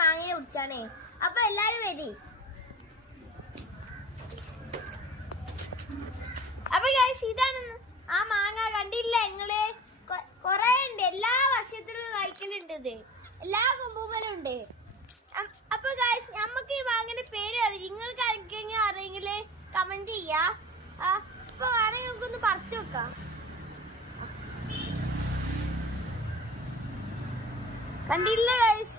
മാങ്ങയെ കുടിച്ചാണേ. അപ്പൊ എല്ലാരും വരി. അപ്പൊ ഇതാണ് ആ മാങ്ങ. കണ്ടില്ല നിങ്ങള്? കൊറേ ഉണ്ട്. എല്ലാ വർഷത്തിലും കഴിക്കലുണ്ട്. ഇത് എല്ലാ കൊമ്പുമലും ഉണ്ട്. അപ്പൊ നമുക്ക് ഈ മാങ്ങന്റെ പേര് അറിയാം. നിങ്ങൾക്ക് ആർക്കെങ്കിലും അറിയെങ്കില് കമന്റ് ചെയ്യാ. അപ്പൊ വേണമെങ്കിൽ നമുക്കൊന്ന് പറിച്ചു വെക്കാം. കണ്ടില്ല ഗൈസ്?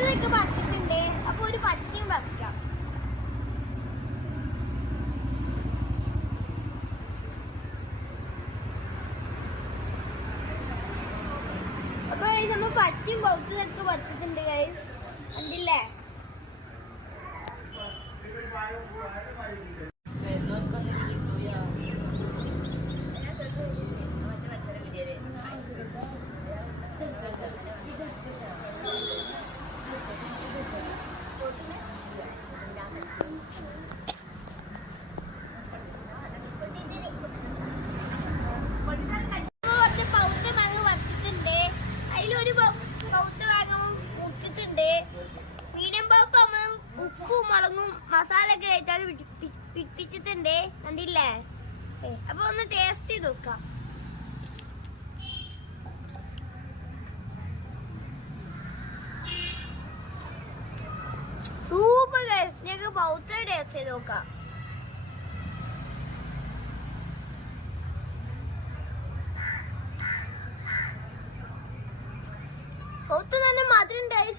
ഇതൊക്കെ പറിച്ചിട്ടുണ്ട്. അപ്പൊ ഒരു പച്ചയും പറിക്കാം. അപ്പൊ നമ്മൾ പച്ചയും പൗത്തതൊക്കെ പറിച്ചിട്ടുണ്ട് ഗൈസ്. കണ്ടില്ലേ? ഉപ്പും മുളകും മസാല ഒക്കെ ആയിട്ടാണ് പിടിപ്പിച്ചിട്ടുണ്ട്. കണ്ടില്ലേ? അപ്പൊ ഒന്ന് ടേസ്റ്റ് ചെയ്ത് നോക്കാം. സൂപ്പർ. ഞങ്ങൾക്ക് പൗത്ത ടേസ്റ്റ് ചെയ്ത് നോക്കാം. പൗത്ത നല്ല മധുരം ഉണ്ടായി.